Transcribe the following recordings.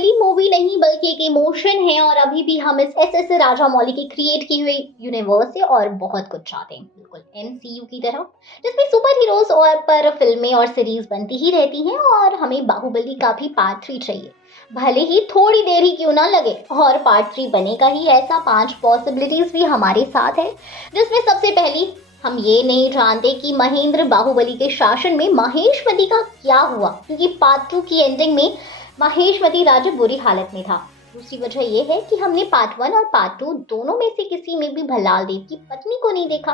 Baahubali movie नहीं बल्कि एक इमोशन है और अभी भी हम इस एस एस राजामौली की क्रिएट की हुई यूनिवर्स से और बहुत कुछ चाहते हैं, बिल्कुल एमसीयू की तरह, जिसमें सुपर हीरोज और पर फिल्में और सीरीज बनती ही रहती हैं और हमें बाहुबली का भी पार्ट 3 चाहिए, भले ही थोड़ी देर ही क्यों ना लगे। और पार्ट 3 बनेगा ही ऐसा, 5 पॉसिबिलिटीज भी हमारे साथ है, जिसमें सबसे पहली हम ये नहीं जानते कि महेंद्र बाहुबली के शासन में महेशमती का क्या हुआ, क्योंकि पार्ट 2 की एंडिंग में महेशमती राजा बुरी हालत में था। दूसरी वजह यह है कि हमने पार्ट 1 और पार्ट 2 दोनों में से किसी में भी भल्लाल देव की पत्नी को नहीं देखा।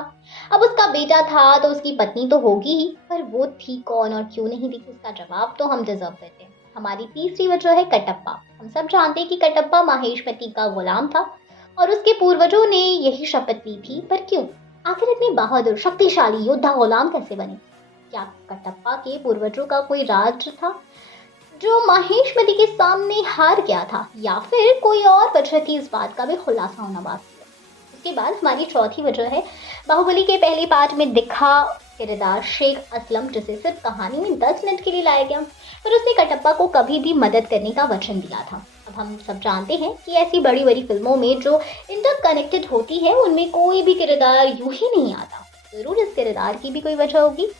अब उसका बेटा था तो उसकी पत्नी तो होगी ही, पर वो थी कौन और क्यों नहीं दिखी, इसका जवाब तो हम डिजर्व करते हैं। हमारी तीसरी वजह है कटप्पा। हम सब जानते हैं कि कटप्पा महेशमती का गुलाम था और उसके पूर्वजों ने यही शपथ ली थी, पर क्यों? आखिर इतने बहादुर शक्तिशाली योद्धा गुलाम कैसे बने? क्या कटप्पा के पूर्वजों का कोई राज था जो महेशमती के सामने हार गया था, या फिर कोई और वजह थी? इस बात का भी खुलासा होना बाकी है। उसके बाद हमारी चौथी वजह है बाहुबली के पहले पार्ट में दिखा किरदार शेख असलम, जिसे सिर्फ कहानी में 10 मिनट के लिए लाया गया, पर उसने कटप्पा को कभी भी मदद करने का वचन दिया था। अब हम सब जानते हैं कि ऐसी बड़ी बड़ी फिल्मों में जो इंटरकनेक्टेड होती है उनमें कोई भी किरदार यूं ही नहीं आता, जरूर इस किरदार की भी कोई वजह होगी।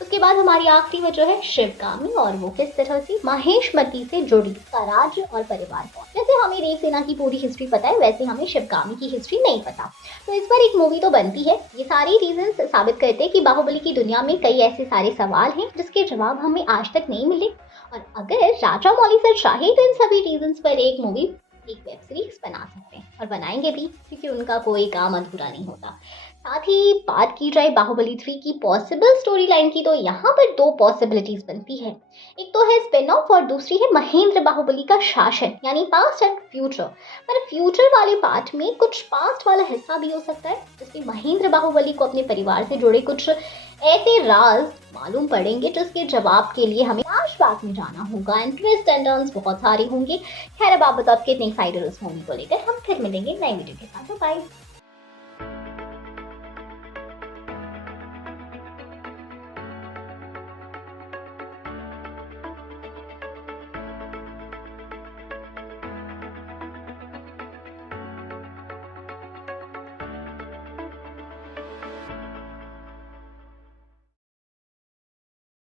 उसके बाद हमारी आखिरी वजह है शिवगामी, और वो किस तरह से महेशमती से जुड़ी का राज्य और परिवार को। जैसे हमें देवसेना की पूरी हिस्ट्री पता है, वैसे हमें शिवगामी की हिस्ट्री नहीं पता, तो इस पर एक मूवी तो बनती है। ये सारी रीजंस साबित करते हैं कि बाहुबली की दुनिया में कई ऐसे सारे सवाल हैं जिसके जवाब हमें आज तक नहीं मिले, और अगर राजामौली सर चाहे तो इन सभी रीजंस पर एक मूवी, एक वेब सीरीज बना सकते हैं, और बनाएंगे भी, क्योंकि उनका कोई काम अधूरा नहीं होता। साथ ही बात की जाए बाहुबली 3 की पॉसिबल स्टोरी लाइन की, तो यहाँ पर 2 पॉसिबिलिटीज बनती है। एक तो है स्पिन ऑफ और दूसरी है महेंद्र बाहुबली का शासन, यानी पास्ट एंड फ्यूचर। पर फ्यूचर वाले पार्ट में कुछ पास्ट वाला हिस्सा भी हो सकता है, जिसमें महेंद्र बाहुबली को अपने परिवार से जुड़े कुछ ऐसे राज मालूम पड़ेंगे जिसके जवाब के लिए हमें फ्लैशबैक में जाना होगा, एंड ट्विस्ट एंड टर्न्स बहुत सारे होंगे। खैर अब आप बताओ कितने एक्साइटेड उस मूवी को लेकर। हम फिर मिलेंगे नई वीडियो के साथ। बाय।